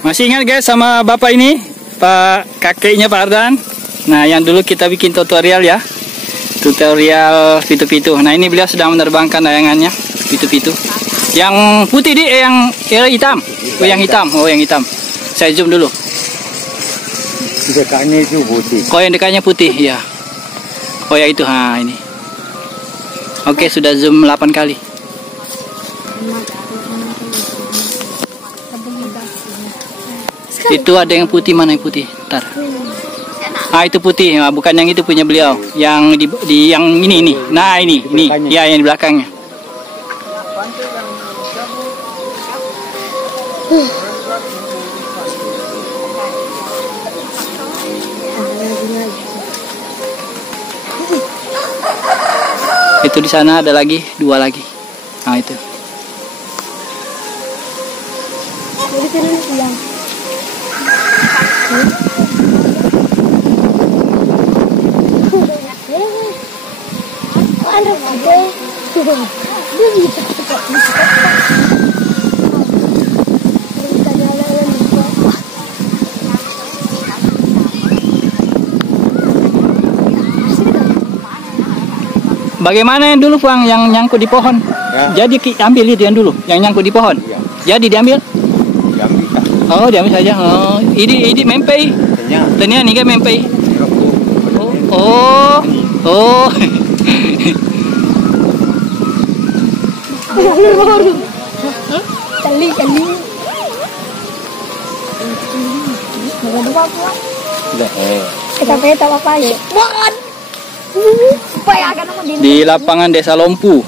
Masih ingat guys sama bapak ini, Pak kakeknya Pak Ardan. Nah, yang dulu kita bikin tutorial ya, tutorial pitu-pitu. Nah, ini beliau sedang menerbangkan layangannya pitu-pitu. Yang putih yang hitam. Oh, yang hitam. Oh, yang hitam. Saya zoom dulu. Dekatnya itu putih. Oh, yang dekatnya putih, ya. Oh, ya itu. Ha, ini. Oke, sudah zoom 8 kali. Itu ada yang putih, mana yang putih? Ntar. Ah, itu putih, nah, bukan yang itu punya beliau. Yang di yang ini. Nah, ini. Ya, yang di belakangnya. Itu di sana ada lagi, 2 lagi. Nah, itu. Bagaimana yang dulu Bang yang nyangkut di pohon? Ya. Jadi ambil itu yang dulu, yang nyangkut di pohon. Ya. Jadi diambil? Diambil. Oh, diambil saja. Oh, ini mempai. Tanya nih kan mempai. Oh. Cali. Kita apa ya? Makan. Di lapangan Desa Lompu.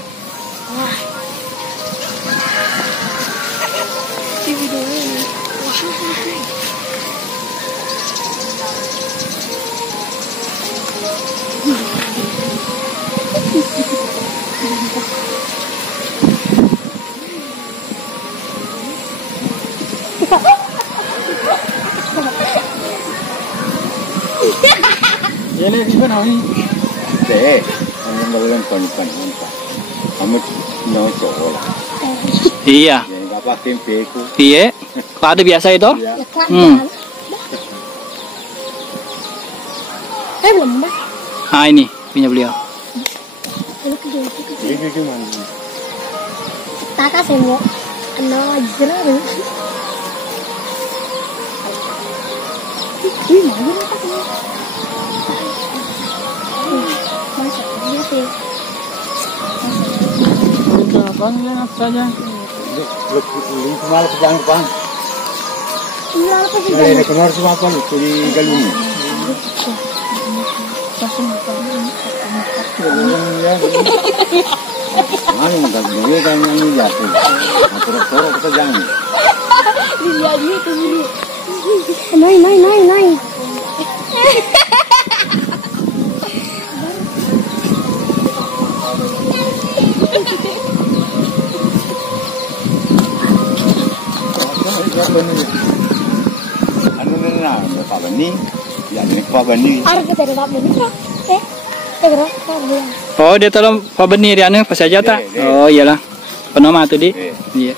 Ini gimana ini? Deh, hanya melakukan panikan. Kamu nyawa cowok. Iya. Yang apa tempeku? Iya. Pada biasa itu? Iya. Belum mas. Ah, ini punya beliau. Ini gimana? Tak kasih mau. Jeruk. Ini mana Bang, lihat saja. Lebih kemana ke depan? Ini kemana semua kan? Di galung. Mana nggak boleh kan yang jatuh. Terus kita jangan. Lihat itu dulu. Naik. Anu nena, Pak Bani, ya ini Pak Bani. Arah kita ada Pak Bani, Oh, dia tolong Pak Bani di anu pas aja tak? Oh, iyalah. Penoma tuh di. Iya.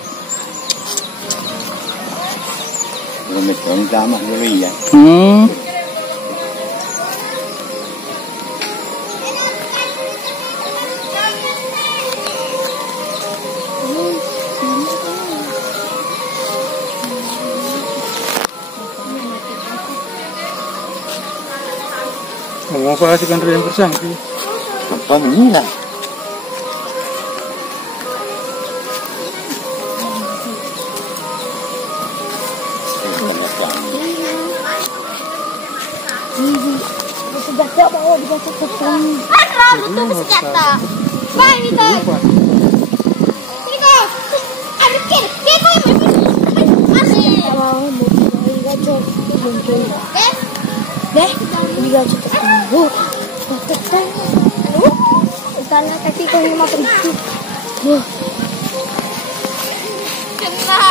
Belum minta mah dulu ya. apa kasihkan yang bersang sih? Apa ini lah? Senjata bawa dibaca ketemu. Betul senjata. Baik itu. Ini kau. Aduh kir kau yang masih. Mau dibaca mungkin. Deh, dibaca ketemu. Tekan. Sana kaki kau yang mau pergi. Kena.